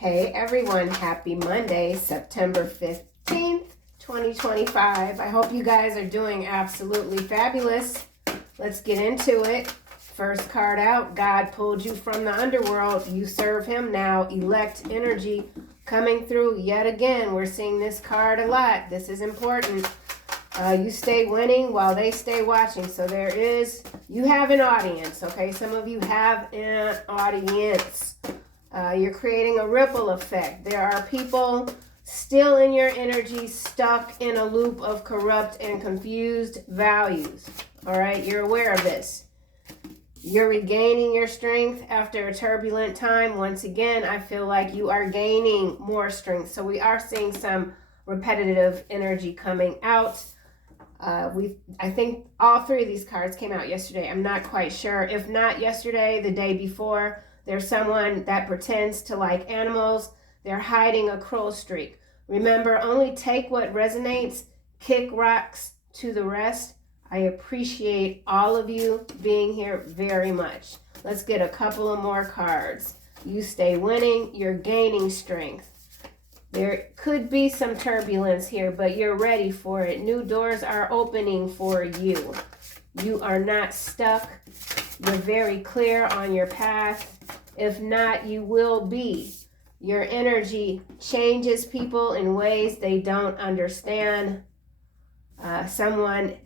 Hey everyone, happy Monday, September 15th, 2025. I hope you guys are doing absolutely fabulous. Let's get into it. First card out, God pulled you from the underworld. You serve him now. Elect energy coming through yet again. We're seeing this card a lot. This is important. You stay winning while they stay watching. So you have an audience, okay? Some of you have an audience. You're creating a ripple effect. There are people still in your energy, stuck in a loop of corrupt and confused values. All right, you're aware of this. You're regaining your strength after a turbulent time. Once again, I feel like you are gaining more strength. So we are seeing some repetitive energy coming out. I think all three of these cards came out yesterday. I'm not quite sure. If not yesterday, the day before. There's someone that pretends to like animals. They're hiding a cruel streak. Remember, only take what resonates, kick rocks to the rest. I appreciate all of you being here very much. Let's get a couple of more cards. You stay winning. You're gaining strength. There could be some turbulence here, but you're ready for it. New doors are opening for you. You are not stuck. You're very clear on your path. If not, you will be. Your energy changes people in ways they don't understand. Someone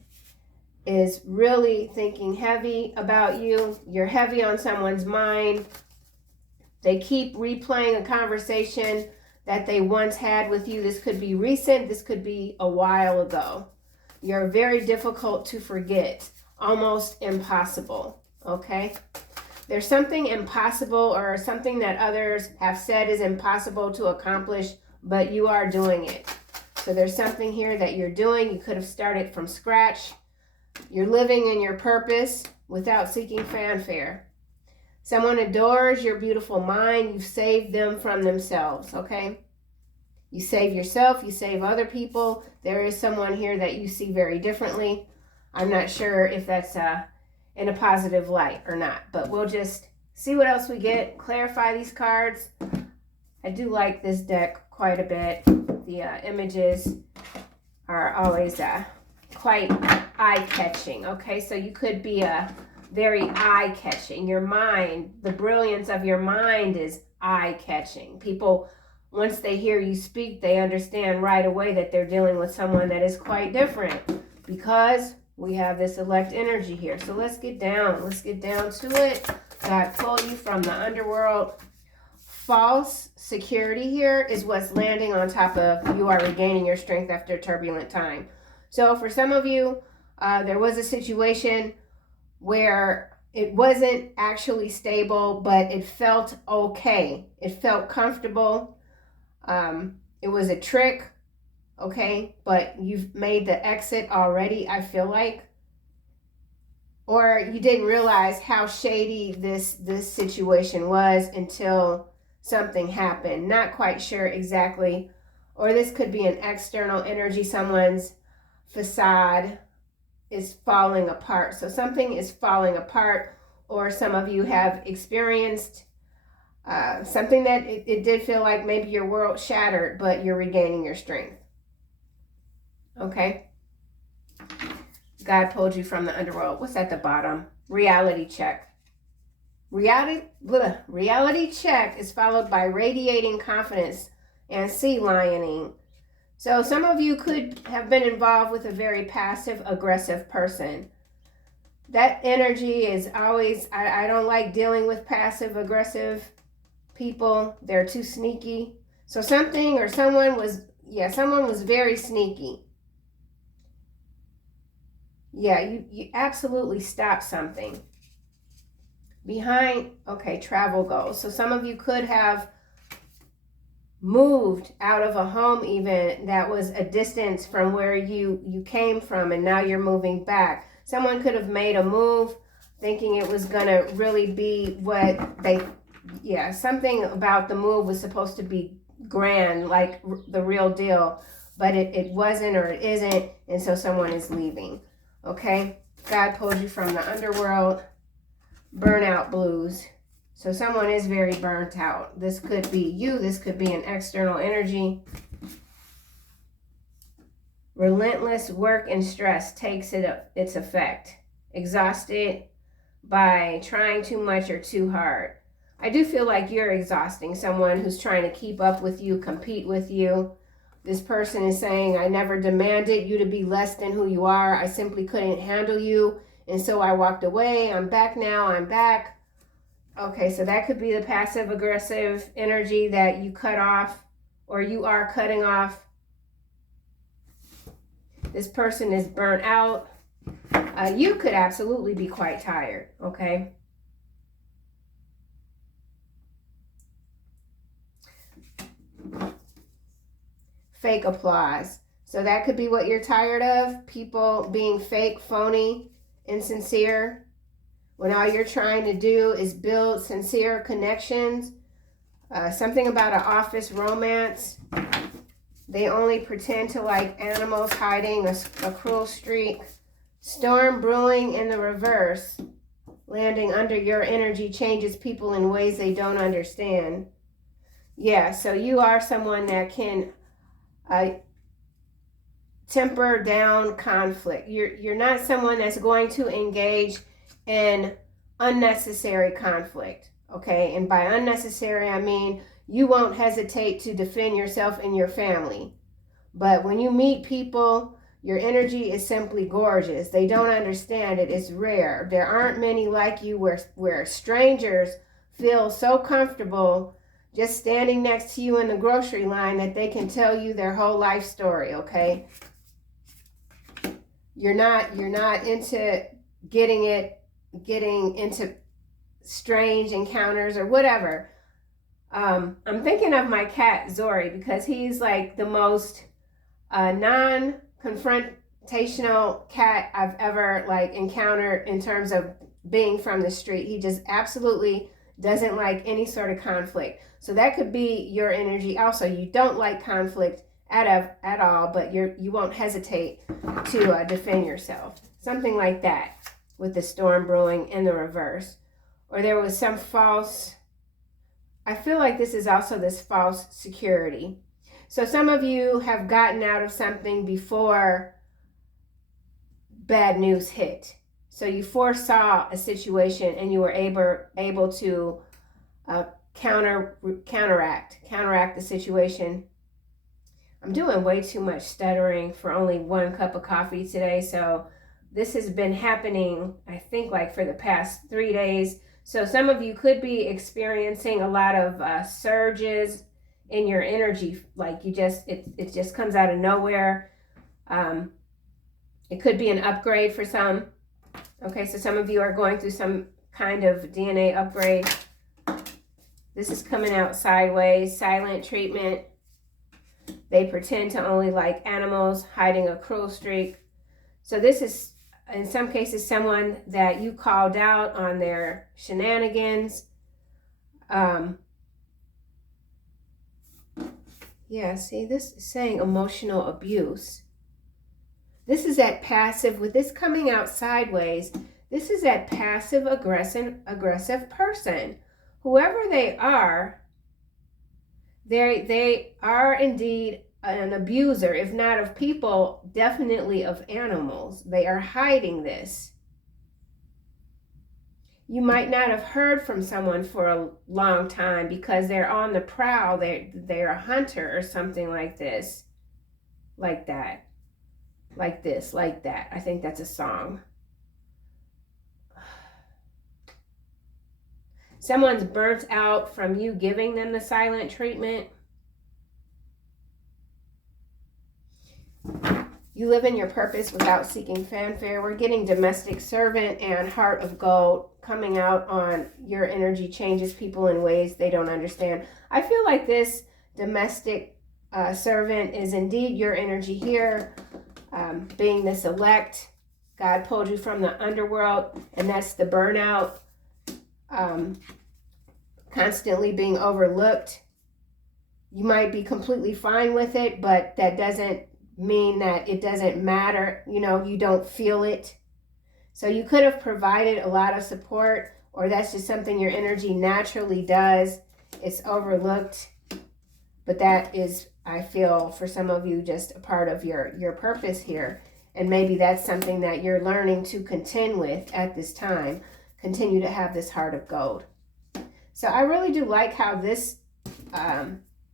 is really thinking heavy about you. You're heavy on someone's mind. They keep replaying a conversation that they once had with you. This could be recent. This could be a while ago. You're very difficult to forget. Almost impossible. Okay? There's something impossible or something that others have said is impossible to accomplish, but you are doing it. So there's something here that you're doing. You could have started from scratch. You're living in your purpose without seeking fanfare. Someone adores your beautiful mind. You've saved them from themselves, okay? You save yourself. You save other people. There is someone here that you see very differently. I'm not sure if that's in a positive light or not, but we'll just see what else we get. Clarify these cards. I do like this deck quite a bit. The images are always quite eye-catching. Okay, so you could be very eye-catching. Your mind, the brilliance of your mind is eye-catching. People, once they hear you speak, they understand right away that they're dealing with someone that is quite different because we have this elect energy here. So let's get down. Let's get down to it. God pull you from the underworld. False security here is what's landing on top of you are regaining your strength after a turbulent time. So for some of you, there was a situation where it wasn't actually stable, but it felt okay. It felt comfortable. It was a trick. Okay, but you've made the exit already, I feel like. Or you didn't realize how shady this situation was until something happened. Not quite sure exactly. Or this could be an external energy. Someone's facade is falling apart. So something is falling apart, or some of you have experienced something that it did feel like maybe your world shattered, but you're regaining your strength. Okay. God pulled you from the underworld. What's at the bottom? Reality check. Reality check is followed by radiating confidence and sea lioning. So some of you could have been involved with a very passive aggressive person. That energy is always, I don't like dealing with passive aggressive people. They're too sneaky. So something or someone was very sneaky. Yeah, you absolutely stopped something. Travel goals. So some of you could have moved out of a home even that was a distance from where you came from, and now you're moving back. Someone could have made a move thinking it was going to really be something about the move was supposed to be grand, like the real deal, but it wasn't or it isn't, and so someone is leaving. Okay, God pulled you from the underworld, burnout blues. So someone is very burnt out. This could be you. This could be an external energy. Relentless work and stress takes its effect. Exhausted by trying too much or too hard. I do feel like you're exhausting someone who's trying to keep up with you, compete with you. This person is saying, I never demanded you to be less than who you are. I simply couldn't handle you. And so I walked away. I'm back now. I'm back. Okay, so that could be the passive aggressive energy that you cut off or you are cutting off. This person is burnt out. You could absolutely be quite tired, okay? Fake applause. So that could be what you're tired of. People being fake, phony, insincere. When all you're trying to do is build sincere connections. Something about an office romance. They only pretend to like animals, hiding a cruel streak. Storm brewing in the reverse. Landing under your energy changes people in ways they don't understand. Yeah, so you are someone that can temper down conflict. You're not someone that's going to engage in unnecessary conflict, okay? And by unnecessary, I mean you won't hesitate to defend yourself and your family. But when you meet people, your energy is simply gorgeous. They don't understand it. It's rare. There aren't many like you where strangers feel so comfortable just standing next to you in the grocery line that they can tell you their whole life story, okay? You're not into getting into strange encounters or whatever. I'm thinking of my cat Zori because he's like the most non-confrontational cat I've ever like encountered in terms of being from the street. He just absolutely doesn't like any sort of conflict. So that could be your energy also. You don't like conflict at all, but you won't hesitate to defend yourself. Something like that with the storm brewing in the reverse. Or there was some false, I feel like this is also this false security. So some of you have gotten out of something before bad news hit. So you foresaw a situation and you were able to counteract the situation. I'm doing way too much stuttering for only 1 cup of coffee today. So this has been happening, I think, like for the past 3 days. So some of you could be experiencing a lot of surges in your energy. Like it just comes out of nowhere. It could be an upgrade for some. Okay, so some of you are going through some kind of DNA upgrade. This is coming out sideways, silent treatment. They pretend to only like animals, hiding a cruel streak. So this is, in some cases, someone that you called out on their shenanigans. Yeah, see, this is saying emotional abuse. This is that passive, with this coming out sideways, this is that passive aggressive person. Whoever they are indeed an abuser, if not of people, definitely of animals. They are hiding this. You might not have heard from someone for a long time because they're on the prowl. They're a hunter or something like this. Like that. Like this, like that. I think that's a song. Someone's burnt out from you giving them the silent treatment. You live in your purpose without seeking fanfare. We're getting domestic servant and heart of gold coming out on your energy changes people in ways they don't understand. I feel like this domestic servant is indeed your energy here. Being this elect, God pulled you from the underworld, and that's the burnout, constantly being overlooked. You might be completely fine with it, but that doesn't mean that it doesn't matter. You know, you don't feel it. So you could have provided a lot of support or that's just something your energy naturally does. It's overlooked, but that is, I feel, for some of you, just a part of your purpose here. And maybe that's something that you're learning to contend with at this time. Continue to have this heart of gold. So I really do like how this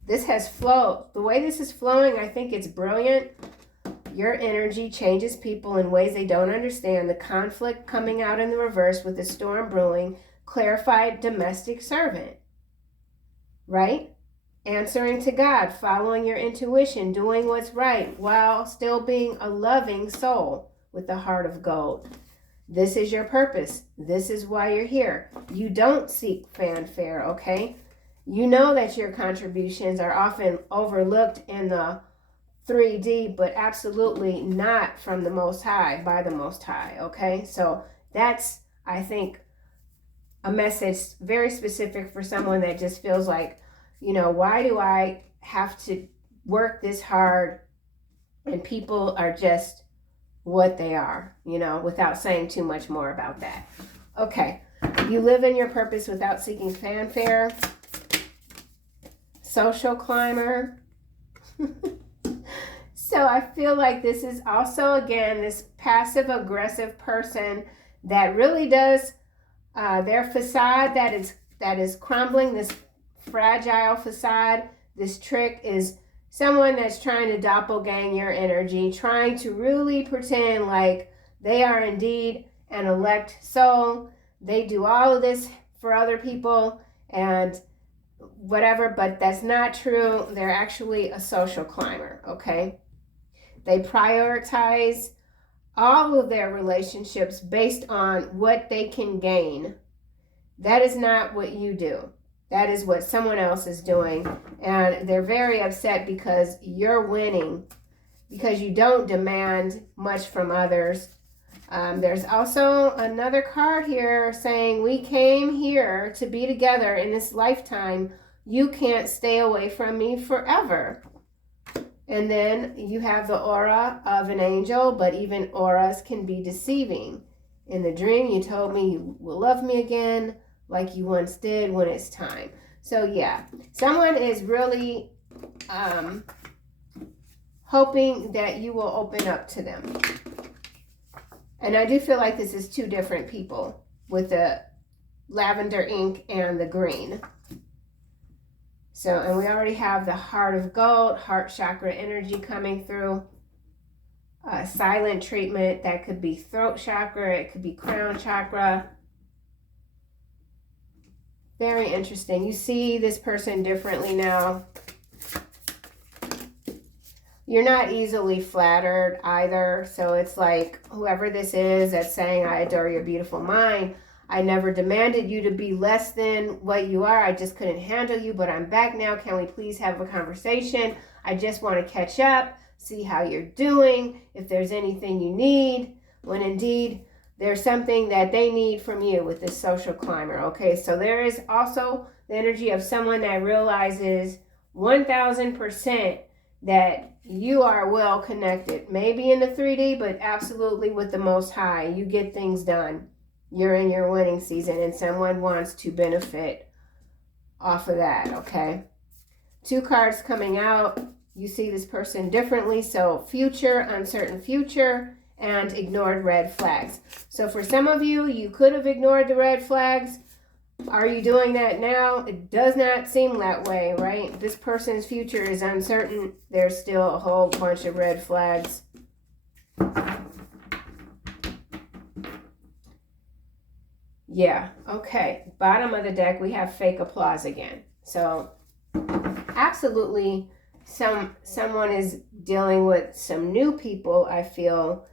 this has flowed. The way this is flowing, I think it's brilliant. Your energy changes people in ways they don't understand. The conflict coming out in the reverse with the storm brewing. Clarified domestic servant. Right? Answering to God, following your intuition, doing what's right while still being a loving soul with the heart of gold. This is your purpose. This is why you're here. You don't seek fanfare, okay? You know that your contributions are often overlooked in the 3D, but absolutely not from the Most High, by the Most High, okay? So that's, I think, a message very specific for someone that just feels like, you know, why do I have to work this hard and people are just what they are, you know, without saying too much more about that. Okay, you live in your purpose without seeking fanfare. Social climber. So I feel like this is also, again, this passive aggressive person that really does their facade that is crumbling, this fragile facade. This trick is someone that's trying to doppelgang your energy, trying to really pretend like they are indeed an elect soul. They do all of this for other people and whatever, but that's not true. They're actually a social climber, okay? They prioritize all of their relationships based on what they can gain. That is not what you do. That is what someone else is doing. And they're very upset because you're winning, because you don't demand much from others. There's also another card here saying, we came here to be together in this lifetime. You can't stay away from me forever. And then you have the aura of an angel, but even auras can be deceiving. In the dream, you told me you will love me again like you once did when it's time. So yeah, someone is really hoping that you will open up to them. And I do feel like this is two different people with the lavender ink and the green. So, and we already have the heart of gold, heart chakra energy coming through. Silent treatment, that could be throat chakra, it could be crown chakra. Very interesting. You see this person differently now. You're not easily flattered either. So it's like, whoever this is that's saying, I adore your beautiful mind. I never demanded you to be less than what you are. I just couldn't handle you, but I'm back now. Can we please have a conversation? I just want to catch up, see how you're doing, if there's anything you need, when indeed there's something that they need from you with this social climber. Okay, so there is also the energy of someone that realizes 1000% that you are well connected. Maybe in the 3D, but absolutely with the Most High. You get things done. You're in your winning season and someone wants to benefit off of that, okay? Two cards coming out. You see this person differently. So future, uncertain future, and ignored red flags. So for some of you, you could have ignored the red flags. Are you doing that now? It does not seem that way, right? This person's future is uncertain. There's still a whole bunch of red flags. Yeah, okay. Bottom of the deck, we have fake applause again. So absolutely someone is dealing with some new people, I feel,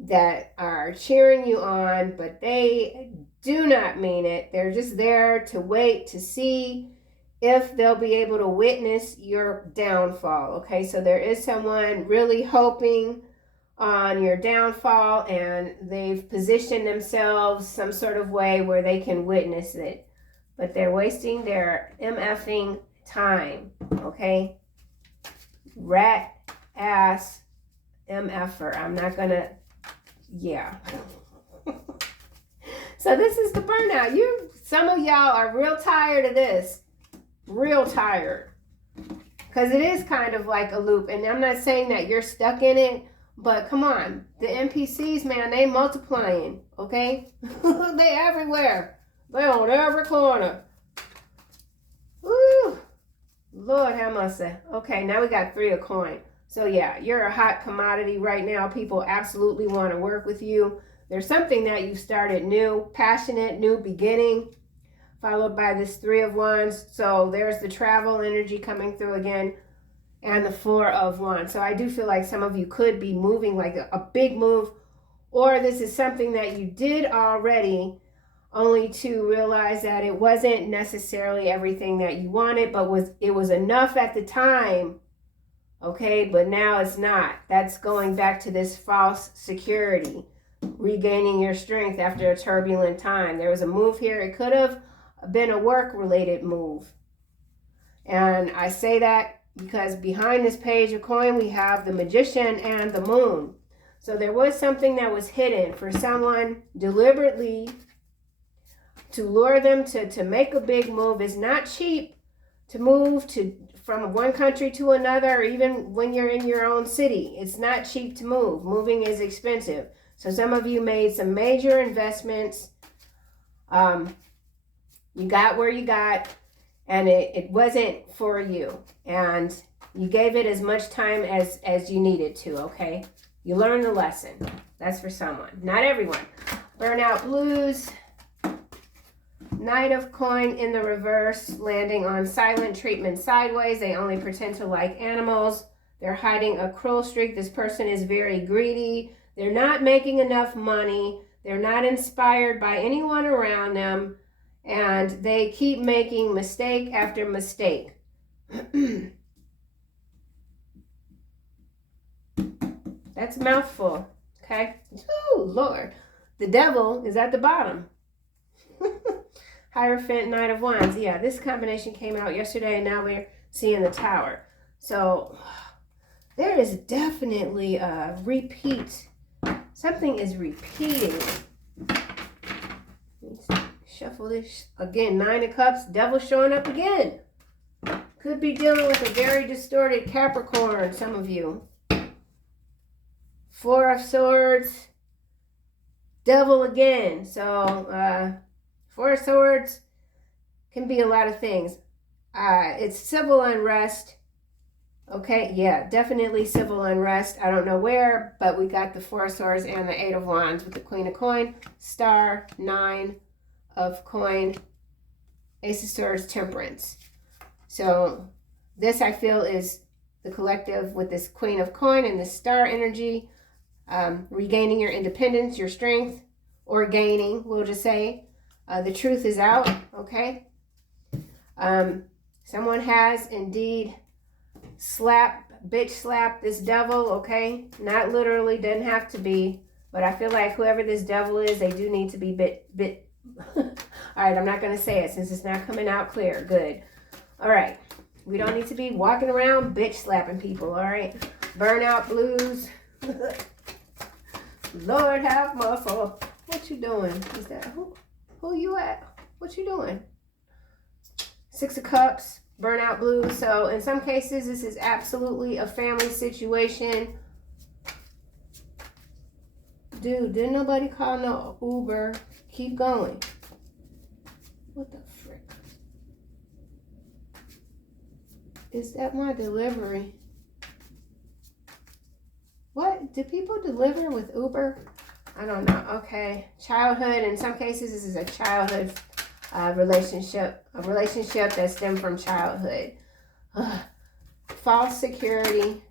that are cheering you on, but they do not mean it. They're just there to wait to see if they'll be able to witness your downfall. Okay, so there is someone really hoping on your downfall, and they've positioned themselves some sort of way where they can witness it, but they're wasting their MFing time. Okay, rat ass MFer. I'm not gonna, yeah. So this is the burnout. Some of y'all are real tired of this. Real tired. Because it is kind of like a loop. And I'm not saying that you're stuck in it. But come on. The NPCs, man, they multiplying. Okay? They everywhere. They on every corner. Woo. Lord have mercy. Okay, now we got 3 of coin. So yeah, you're a hot commodity right now. People absolutely want to work with you. There's something that you started new, passionate, new beginning, followed by this 3 of wands. So there's the travel energy coming through again, and the 4 of wands. So I do feel like some of you could be moving, like a big move, or this is something that you did already, only to realize that it wasn't necessarily everything that you wanted, but it was enough at the time. Okay, but now it's not. That's going back to this false security, regaining your strength after a turbulent time. There was a move here. It could have been a work-related move. And I say that because behind this page of coin, we have the Magician and the Moon. So there was something that was hidden for someone deliberately to lure them to make a big move. It's not cheap to move from one country to another, or even when you're in your own city. It's not cheap to move. Moving is expensive. So some of you made some major investments. You got where you got, and it wasn't for you. And you gave it as much time as you needed to, okay? You learned the lesson. That's for someone. Not everyone. Burnout blues. Knight of coin in the reverse, landing on silent treatment sideways. They only pretend to like animals. They're hiding a cruel streak. This person is very greedy. They're not making enough money. They're not inspired by anyone around them. And they keep making mistake after mistake. That's a mouthful, okay? Oh, Lord. The devil is at the bottom. Hierophant, Knight of Wands. Yeah, this combination came out yesterday, and now we're seeing the Tower. So there is definitely a repeat. Something is repeating. Let's shuffle this again. 9 of Cups, devil showing up again. Could be dealing with a very distorted Capricorn, some of you. 4 of Swords, devil again. So 4 of Swords can be a lot of things. It's civil unrest. Okay, yeah, definitely civil unrest. I don't know where, but we got the 4 of Swords and the 8 of Wands with the Queen of Coin, Star, 9 of Coin, Ace of Swords, Temperance. So this, I feel, is the collective with this Queen of Coin and this Star energy, regaining your independence, your strength, or gaining, we'll just say. The truth is out, okay? Someone has indeed bitch slapped this devil, okay? Not literally, doesn't have to be, but I feel like whoever this devil is, they do need to be bit. All right, I'm not going to say it since it's not coming out clear. Good. All right. We don't need to be walking around bitch slapping people, all right? Burnout blues. Lord have mercy. What you doing? Is that who you at? What you doing? 6 of Cups, burnout blues. So in some cases, this is absolutely a family situation. Dude, didn't nobody call no Uber? Keep going. What the frick? Is that my delivery? What? Do people deliver with Uber? I don't know. Okay. Childhood. In some cases, this is a childhood relationship. A relationship that stemmed from childhood. False security.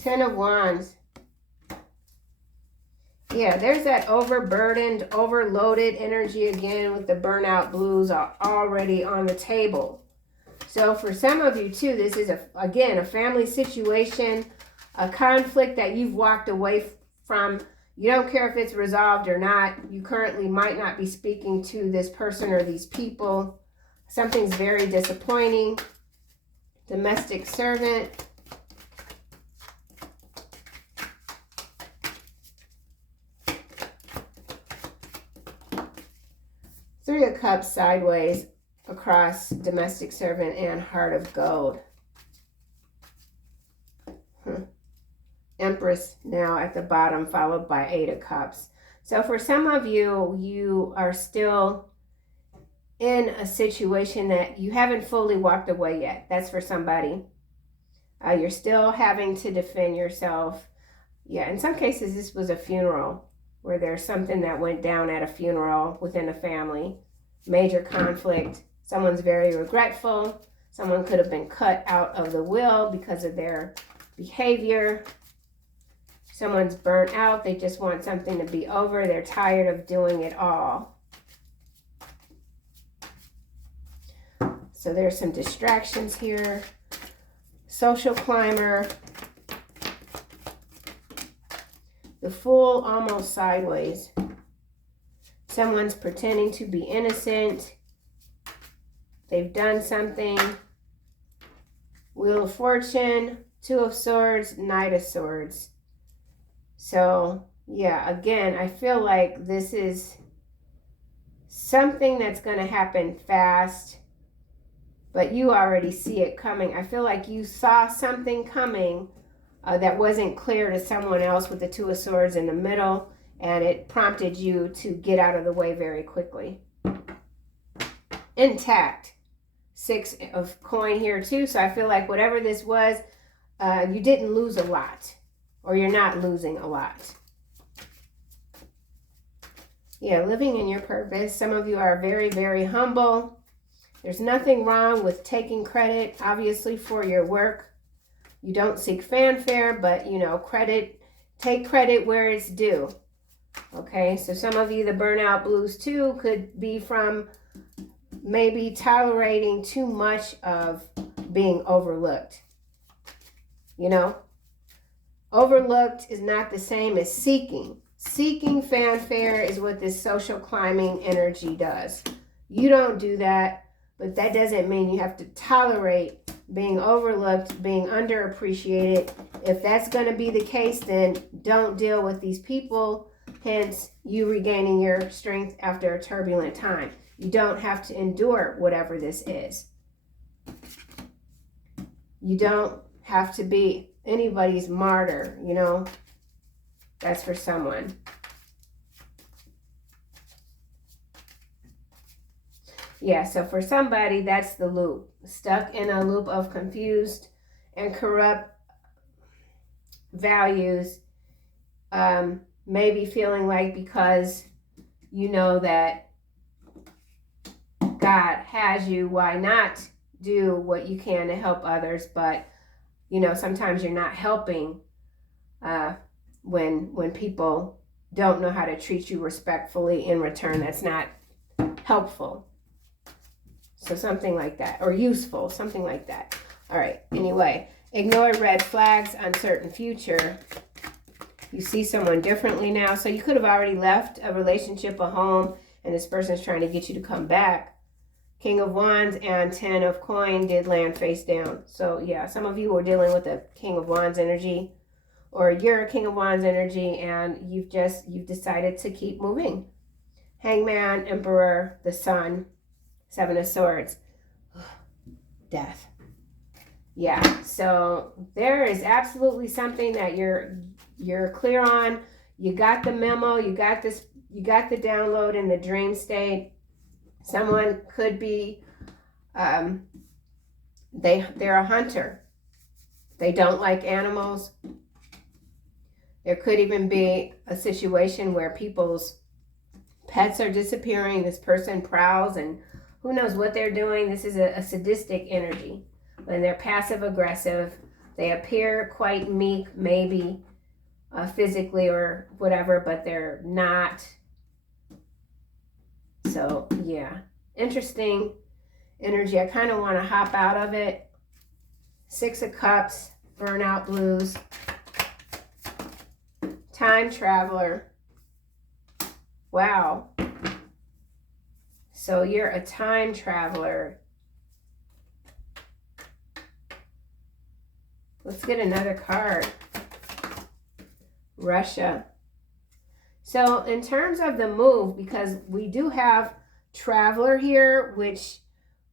Ten of Wands. Yeah, there's that overburdened, overloaded energy again with the burnout blues are already on the table. So for some of you too, this is, again, a family situation, a conflict that you've walked away from. You don't care if it's resolved or not. You currently might not be speaking to this person or these people. Something's very disappointing. Domestic servant. Three of Cups sideways across Domestic Servant and Heart of Gold. Empress now at the bottom, followed by Eight of Cups. So for some of you, you are still in a situation that you haven't fully walked away yet. That's for somebody. You're still having to defend yourself. Yeah, in some cases, this was a funeral where there's something that went down at a funeral within a family. Major conflict. Someone's very regretful. Someone could have been cut out of the will because of their behavior. Someone's burnt out. They just want something to be over. They're tired of doing it all. So there's some distractions here. Social climber. The Fool almost sideways. Someone's pretending to be innocent. They've done something. Wheel of Fortune, Two of Swords, Knight of Swords. So, yeah, again, I feel like this is something that's going to happen fast, but you already see it coming. I feel like you saw something coming that wasn't clear to someone else with the Two of Swords in the middle, and it prompted you to get out of the way very quickly. Intact. Six of Coin here too, so I feel like whatever this was, you didn't lose a lot, or you're not losing a lot. Yeah, living in your purpose. Some of you are very, very humble. There's nothing wrong with taking credit, obviously, for your work. You don't seek fanfare, but, you know, take credit where it's due. Okay, so some of you, the burnout blues too could be from maybe tolerating too much of being overlooked. You know, overlooked is not the same as seeking. Seeking fanfare is what this social climbing energy does. You don't do that, but that doesn't mean you have to tolerate being overlooked, being underappreciated. If that's going to be the case, then don't deal with these people, hence you regaining your strength after a turbulent time. You don't have to endure whatever this is. You don't have to be anybody's martyr, you know. That's for someone. Yeah, so for somebody, that's the loop. Stuck in a loop of confused and corrupt values. Maybe feeling like because you know that God has you, why not do what you can to help others? But, you know, sometimes you're not helping when people don't know how to treat you respectfully in return. That's not helpful. So something like that, or useful, something like that. All right, anyway, ignore red flags, uncertain future. You see someone differently now. So you could have already left a relationship, a home, and this person's trying to get you to come back. King of Wands and 10 of Coin did land face down. So yeah, some of you are dealing with a King of Wands energy, or you're a King of Wands energy, and you've decided to keep moving. Hangman, Emperor, the Sun, Seven of Swords, death. Yeah, so there is absolutely something that you're clear on. You got the memo, you got this, you got the download in the dream state. Someone could be they're a hunter. They don't like animals. There could even be a situation where people's pets are disappearing. This person prowls and who knows what they're doing. This is a sadistic energy. When they're passive aggressive, they appear quite meek, maybe physically or whatever, but they're not. So yeah, interesting energy. I kind of want to hop out of it. Six of Cups, burnout blues, time traveler. Wow. So you're a time traveler. Let's get another card. Russia. So in terms of the move, because we do have Traveler here, which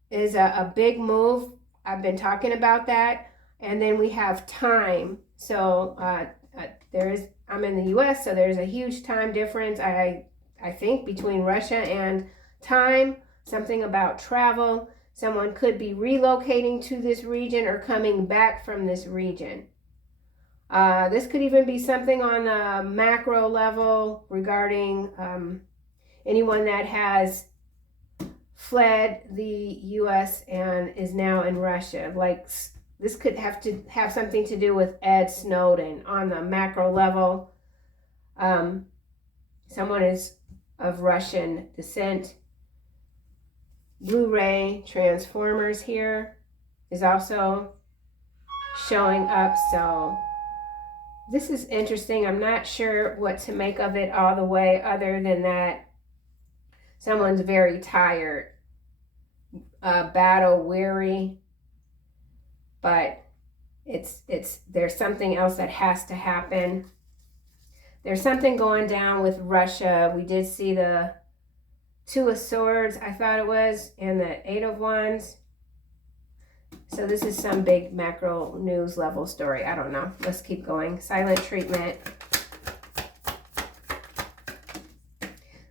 is a big move. I've been talking about that. And then we have time. So I'm in the US, so there's a huge time difference, I think, between Russia and time. Something about travel. Someone could be relocating to this region or coming back from this region. This could even be something on a macro level regarding anyone that has fled the US and is now in Russia. Like, this could have to have something to do with Ed Snowden on the macro level. Someone is of Russian descent. Blu-ray Transformers here is also showing up. So this is interesting. I'm not sure what to make of it all the way, other than that someone's very tired, battle weary, but there's something else that has to happen. There's something going down with Russia. We did see the Two of Swords, I thought it was, and the Eight of Wands. So this is some big macro news level story. I don't know. Let's keep going. Silent treatment.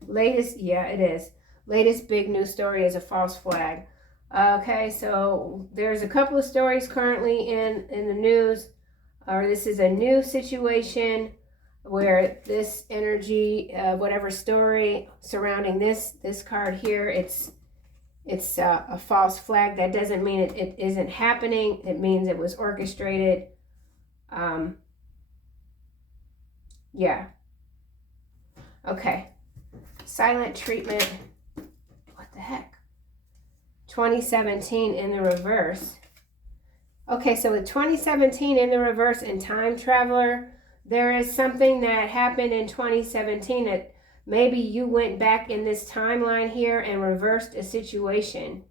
Latest, yeah, it is. Latest big news story is a false flag. Okay, so there's a couple of stories currently in the news. Or this is a new situation where this energy, whatever story surrounding this card here, it's a false flag. That doesn't mean it isn't happening. It means it was orchestrated. Yeah. Okay. Silent treatment. What the heck? 2017 in the reverse. Okay, so with 2017 in the reverse and time traveler, there is something that happened in 2017 that maybe you went back in this timeline here and reversed a situation.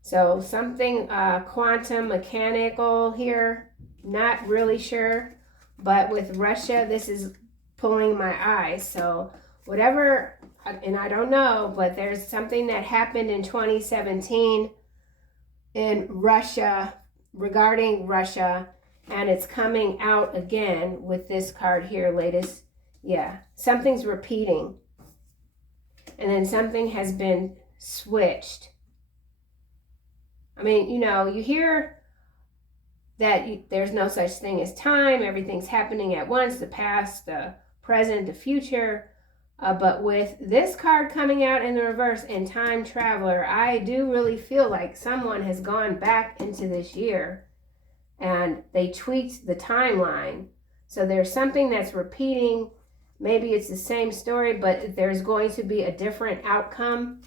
So something quantum mechanical here, not really sure. But with Russia, this is pulling my eyes. So whatever, and I don't know, but there's something that happened in 2017 in Russia, regarding Russia, and it's coming out again with this card here, latest. Yeah, something's repeating. And then something has been switched. I mean, you know, you hear that there's no such thing as time. Everything's happening at once, the past, the present, the future. But with this card coming out in the reverse and time traveler, I do really feel like someone has gone back into this year and they tweaked the timeline. So there's something that's repeating. Maybe it's the same story, but there's going to be a different outcome.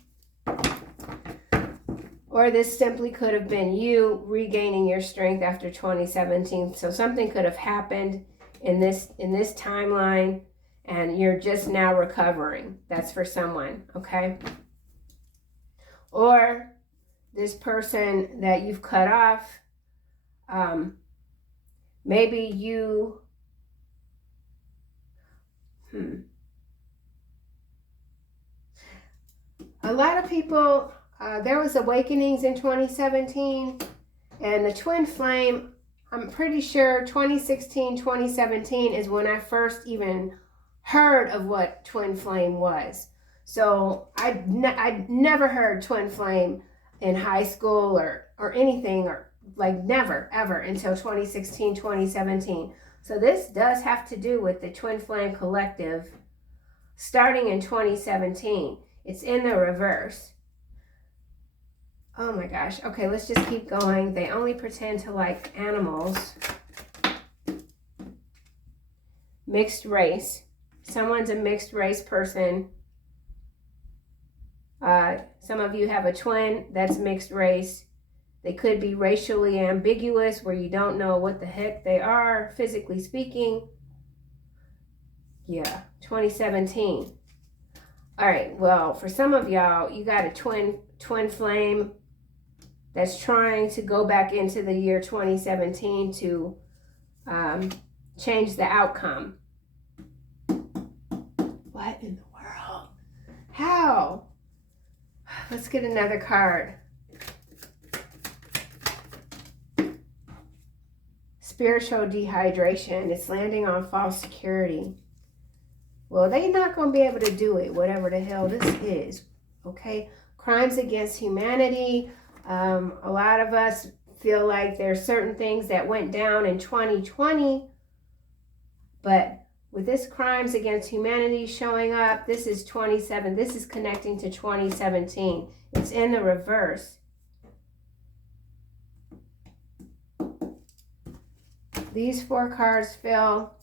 Or this simply could have been you regaining your strength after 2017. So something could have happened in this timeline, and you're just now recovering. That's for someone, okay? Or this person that you've cut off, maybe you, a lot of people, there was awakenings in 2017, and the twin flame, I'm pretty sure 2016, 2017 is when I first even heard of what twin flame was. So I'd never heard twin flame in high school or anything, or like never, ever until 2016, 2017. So this does have to do with the twin flame collective starting in 2017. It's in the reverse. Oh my gosh. Okay, let's just keep going. They only pretend to like animals. Mixed race. Someone's a mixed race person. Some of you have a twin that's mixed race. They could be racially ambiguous, where you don't know what the heck they are, physically speaking. Yeah, 2017. All right, well, for some of y'all, you got a twin flame that's trying to go back into the year 2017 to change the outcome. What in the world? How? Let's get another card. Spiritual dehydration. It's landing on false security. Well, they're not going to be able to do it, whatever the hell this is. Okay? Crimes against humanity. A lot of us feel like there's certain things that went down in 2020. But with this crimes against humanity showing up, this is 27. This is connecting to 2017. It's in the reverse. These 4 cards fell.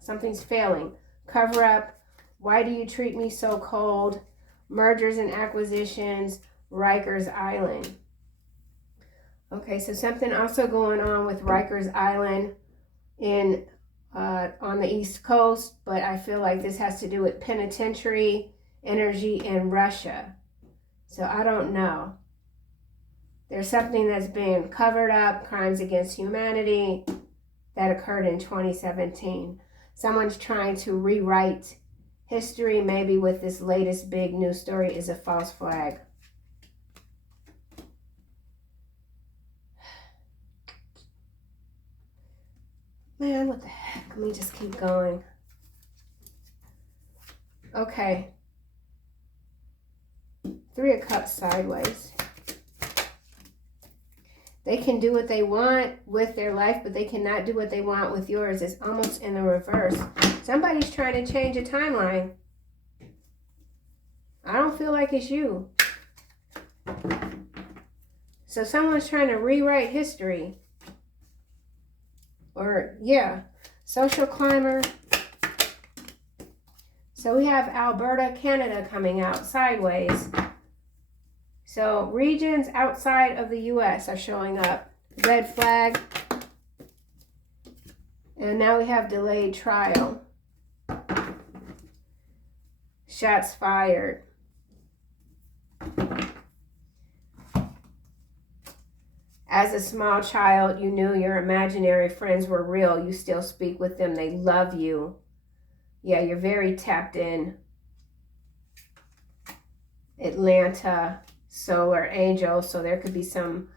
Something's failing. Cover up. Why do you treat me so cold? Mergers and acquisitions. Rikers Island. Okay, so something also going on with Rikers Island in on the East Coast, but I feel like this has to do with penitentiary energy in Russia. So I don't know. There's something that's being covered up, crimes against humanity, that occurred in 2017. Someone's trying to rewrite history, maybe with this latest big news story is a false flag. Man, what the heck? Let me just keep going. Okay. 3 of Cups sideways. They can do what they want with their life, but they cannot do what they want with yours. It's almost in the reverse. Somebody's trying to change a timeline. I don't feel like it's you. So someone's trying to rewrite history. Or, yeah, social climber. So we have Alberta, Canada coming out sideways. So regions outside of the U.S. are showing up. Red flag. And now we have delayed trial. Shots fired. As a small child, you knew your imaginary friends were real. You still speak with them. They love you. Yeah, you're very tapped in. Atlanta, solar angel. So there could be some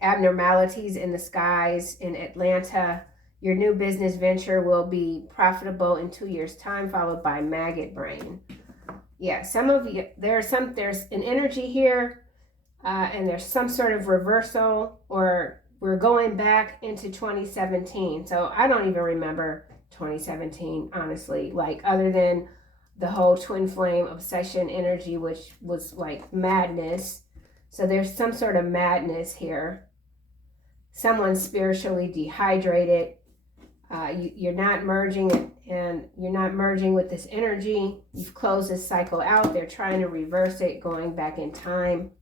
abnormalities in the skies in Atlanta. Your new business venture will be profitable in 2 years' time, followed by maggot brain. Yeah, some of you, there's an energy here. And there's some sort of reversal, or we're going back into 2017. So I don't even remember 2017, honestly, like other than the whole twin flame obsession energy, which was like madness. So there's some sort of madness here. Someone's spiritually dehydrated. You're not merging it, and you're not merging with this energy. You've closed this cycle out. They're trying to reverse it, going back in time.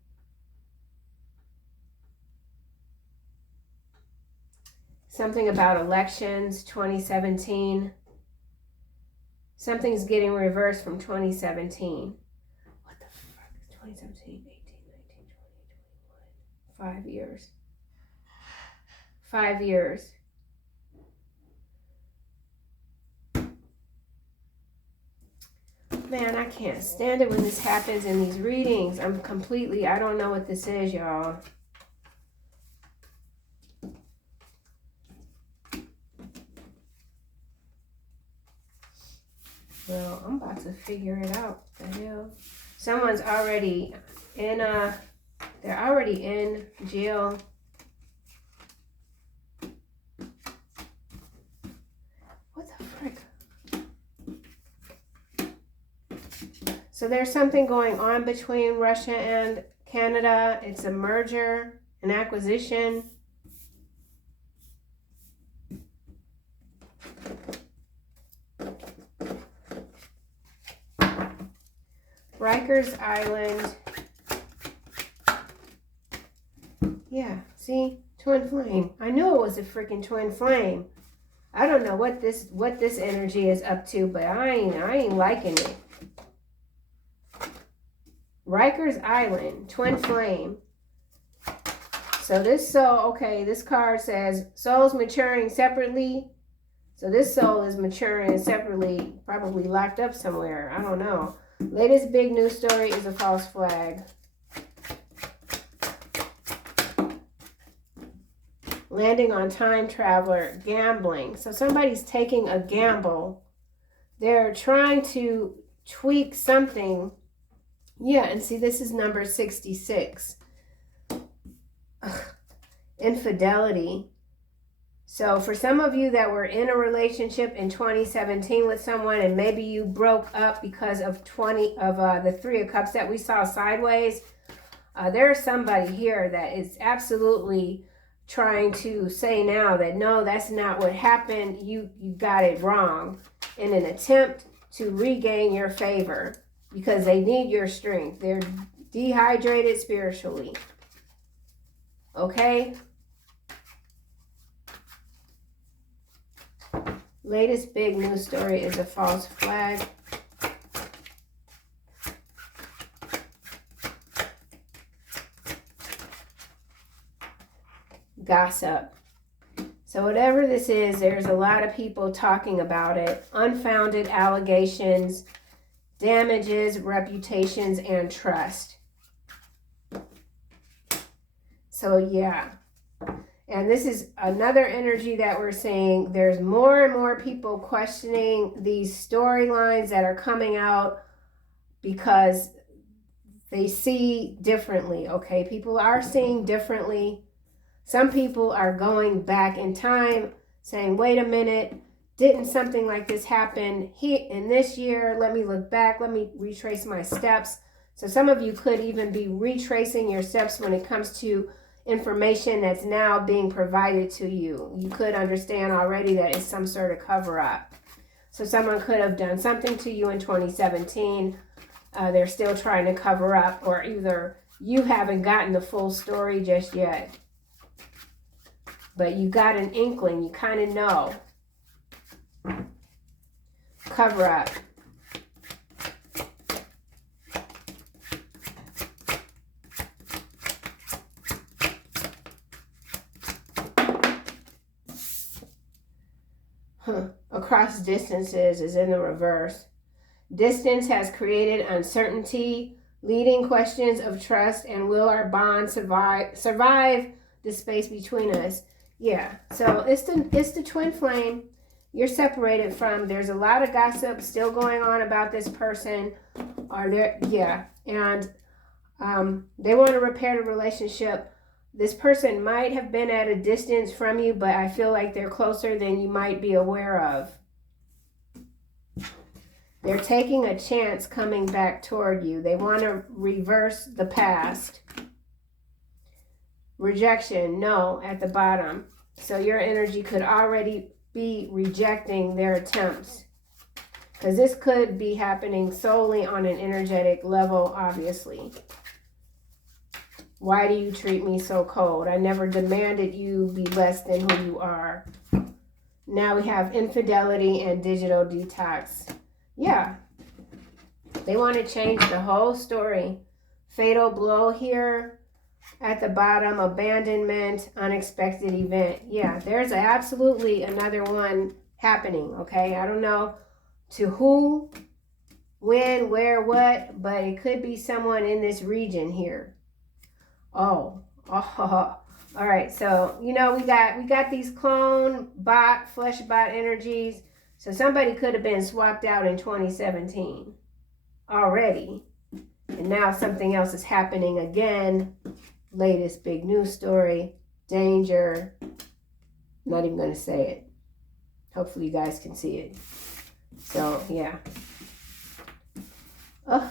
Something about elections, 2017. Something's getting reversed from 2017. What the fuck is 2017, 18, 19, 20, 21? 5 years. 5 years. Man, I can't stand it when this happens in these readings. I don't know what this is, y'all. Well, I'm about to figure it out. The hell? Someone's already in they're already in jail. What the frick? So there's something going on between Russia and Canada. It's a merger, an acquisition. Rikers Island. Yeah, see? Twin flame. I knew it was a freaking twin flame. I don't know what this energy is up to, but I ain't liking it. Rikers Island, twin flame. So this card says souls maturing separately. So this soul is maturing and separately, probably locked up somewhere. I don't know. Latest big news story is a false flag. Landing on time traveler, gambling. So somebody's taking a gamble. They're trying to tweak something. Yeah, and see, this is number 66. Ugh. Infidelity. So for some of you that were in a relationship in 2017 with someone, and maybe you broke up because of the Three of Cups that we saw sideways, there's somebody here that is absolutely trying to say now that no, that's not what happened. You got it wrong, in an attempt to regain your favor because they need your strength. They're dehydrated spiritually. Okay? Latest big news story is a false flag. Gossip. So whatever this is, there's a lot of people talking about it. Unfounded allegations, damages, reputations, and trust. So yeah. And this is another energy that we're seeing. There's more and more people questioning these storylines that are coming out because they see differently, okay? People are seeing differently. Some people are going back in time saying, wait a minute, didn't something like this happen in this year? Let me look back. Let me retrace my steps. So some of you could even be retracing your steps when it comes to information that's now being provided to you. You could understand already that it's some sort of cover-up. So someone could have done something to you in 2017. They're still trying to cover up, or either you haven't gotten the full story just yet. But you got an inkling. You kind of know. Cover up. Across distances is in the reverse. Distance has created uncertainty, leading questions of trust, and will our bond survive the space between us? Yeah, so it's the twin flame. You're separated from. There's a lot of gossip still going on about this person. And they want to repair the relationship. This person might have been at a distance from you, but I feel like they're closer than you might be aware of. They're taking a chance coming back toward you. They want to reverse the past. Rejection, no, at the bottom. So your energy could already be rejecting their attempts. Because this could be happening solely on an energetic level, obviously. Why do you treat me so cold? I never demanded you be less than who you are. Now we have infidelity and digital detox. Yeah. They want to change the whole story. Fatal blow here. At the bottom, abandonment, unexpected event. Yeah, there's absolutely another one happening, okay? I don't know to who, when, where, what, but it could be someone in this region here. Oh, all right. So, we got these clone bot, flesh bot energies. So somebody could have been swapped out in 2017 already. And now something else is happening again. Latest big news story. Danger. I'm not even going to say it. Hopefully you guys can see it. So, yeah. Oh.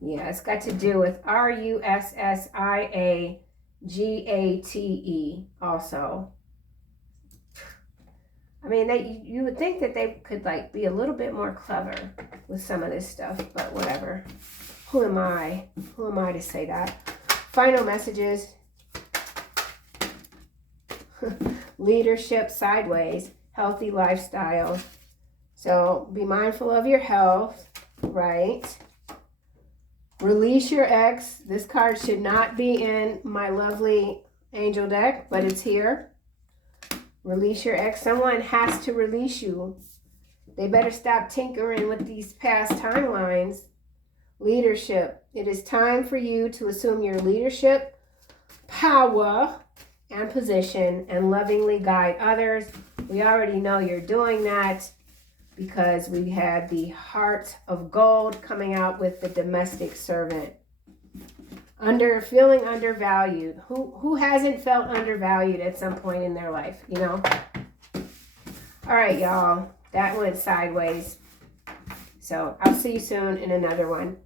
Yeah, it's got to do with RUSSIAGATE also. I mean, you would think that they could be a little bit more clever with some of this stuff, but whatever. Who am I? Who am I to say that? Final messages. Leadership sideways. Healthy lifestyle. So be mindful of your health. Right. Release your ex. This card should not be in my lovely angel deck, but it's here. Release your ex. Someone has to release you. They better stop tinkering with these past timelines. Leadership. It is time for you to assume your leadership, power, and position and lovingly guide others. We already know you're doing that because we had the heart of gold coming out with the domestic servant. Feeling undervalued. Who hasn't felt undervalued at some point in their life, you know? All right, y'all. That went sideways. So I'll see you soon in another one.